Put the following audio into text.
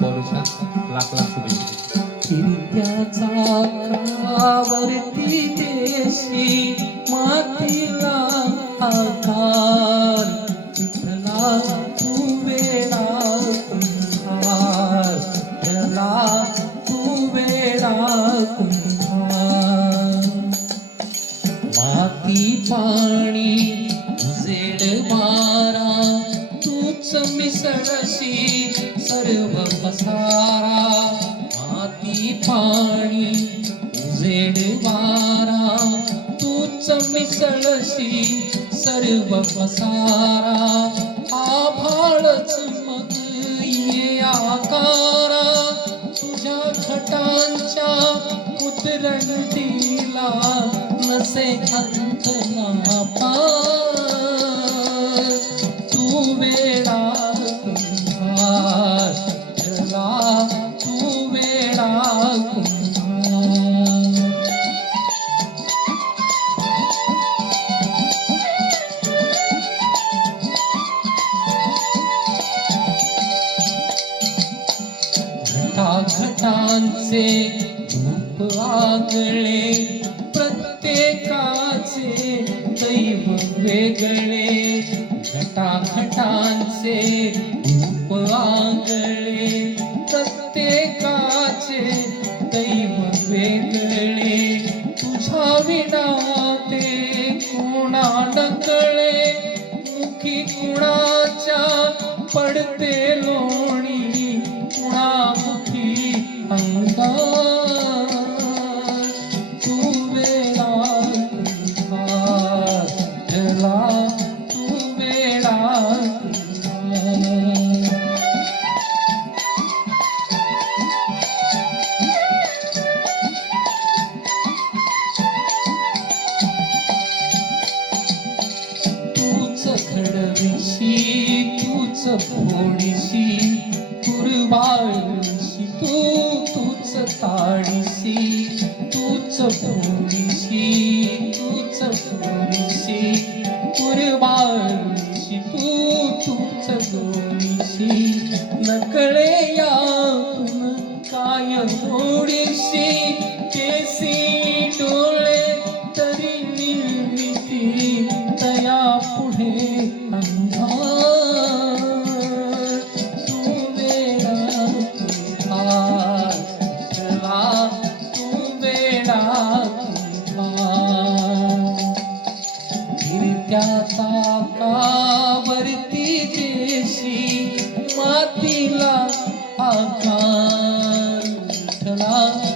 पौरुषा लाख लाख शुभेच्छा. फिरत्याचा कावरती देशी मातीला आकार विठ्ठला तू वेडा कुंभार त्याला तू वेडा कुंभार माती पाणी उजेड वारा तूच मिसळशी सर्व पसारा माती पाणी उजेड वारा तूच मिसळशी सर्व पसारा आभाळच मग ये आकारा तुझ्या छटांच्या उतरंडीला नसे अंत ना पार तू वेडा कुंभार चला तू वेडा कुंभार घटाघटांचे धूप आगळे प्रत्येकाचे दैव वेगळे घटाघटांचे धूप आगळे प्रत्येकाचे दैव वेगळे तुझ्या विना ते कोणा डकळे मुखी कुणाच्या पडते लोणी कुणामुखी अंगार तू वेडा कुंभार त्याला तू वेडा कुंभार तूच घडविशी तूच फोडीशी कुरवाळीशी तूच ताडीशी तूच फोडीशी तूच फोडीशी कुरवाळीशी तूच दोडीशी नकळे यातून काय थोडीशी केसी डोळे तरी निर्मिती तया पुढे अंधार तू वेडा कुंभार चला तू वेडा कुंभार फिरत्याचा कावरती देशी मातीला आकार विठ्ठला